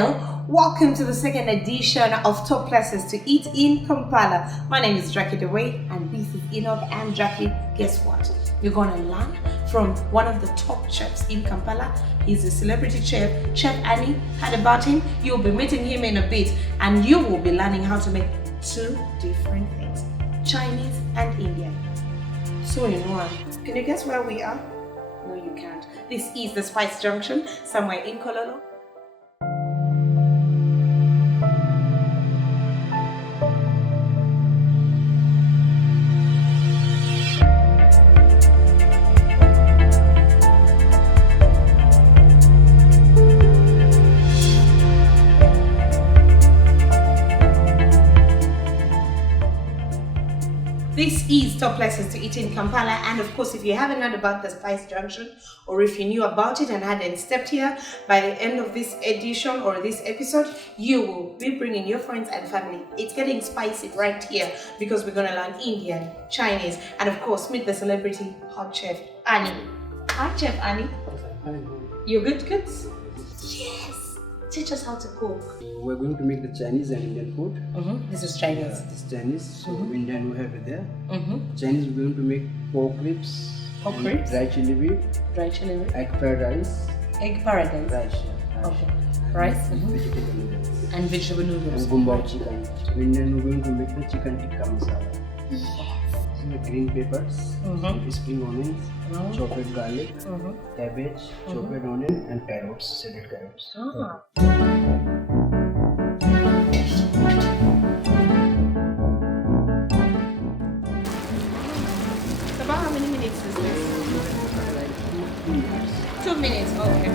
Nile. Welcome to the second edition of Top Places to Eat in Kampala. My name is Jackie Dewey and this is Enoch and Jackie. Guess what? You're going to learn from one of the top chefs in Kampala. He's a celebrity chef, Chef Annie. Heard about him? You'll be meeting him in a bit and you will be learning how to make two different things, Chinese and Indian. So in one, can you guess where we are? No, you can't. This is the Spice Junction, somewhere in Kolkata. This is Top Places to Eat in Kampala, and of course if you haven't heard about the Spice Junction or if you knew about it and hadn't stepped here, by the end of this edition or this episode you will be bringing your friends and family. It's getting spicy right here because we're going to learn Indian, Chinese, and of course meet the celebrity hot chef Annie. Hi Chef Annie. Hi. You're good cooks? Yes. Teach us how to cook. We're going to make the Chinese and Indian food. This is Chinese. This is Chinese. So Indian we have it there. Chinese we're going to make pork ribs. Pork ribs. Dry chili beef. Dry chili beef. Egg fried rice. Egg paradise. Rice. Okay. Rice. Vegetable noodles. And vegetable noodles. And gumbao chicken. So Indian we're going to make the chicken tikka masala. Yes. So green peppers, spring onions, chopped garlic, cabbage, chopped onion, and carrots, shredded carrots. About how many minutes is this? Like 2 minutes. 2 minutes, okay.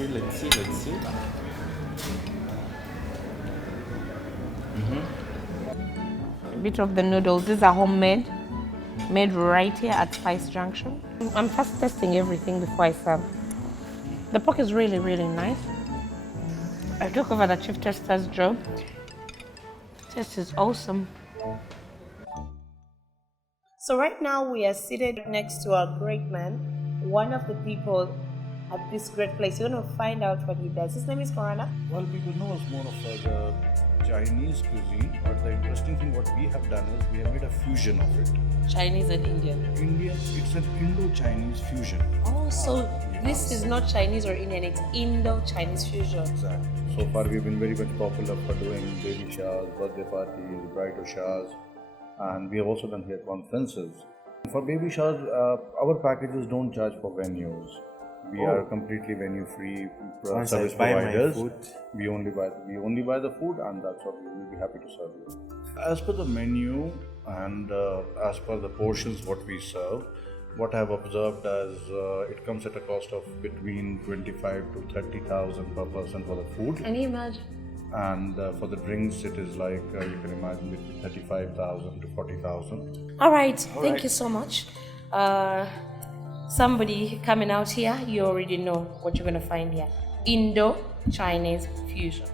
Let's see. A bit of the noodles. These are homemade, made right here at Spice Junction. I'm first testing everything before I serve. The pork is really, really nice. I took over the chief tester's job. Taste is awesome. So right now we are seated next to our great man, one of the people at this great place. You're going to find out what he does. His name is Lohanna. Well, people know us more of the Chinese cuisine, but the interesting thing what we have done is we have made a fusion of it. Chinese and Indian. It's an Indo-Chinese fusion. Oh, so this is not Chinese or Indian, it's Indo-Chinese fusion. Exactly. So far we've been very much popular for doing baby showers, birthday parties, bridal showers, and we have also done here conferences. For baby showers, our packages don't charge for venues. We are completely venue free service providers. We only buy the food, and that's what we will be happy to serve you. As per the menu and as per the portions what we serve, what I have observed as it comes at a cost of between 25 to 30,000 per person for the food. Can you imagine? And for the drinks, it is like you can imagine between 35,000 to 40,000. All right, thank you so much. Somebody coming out here, you already know what you're going to find here. Indo-Chinese fusion.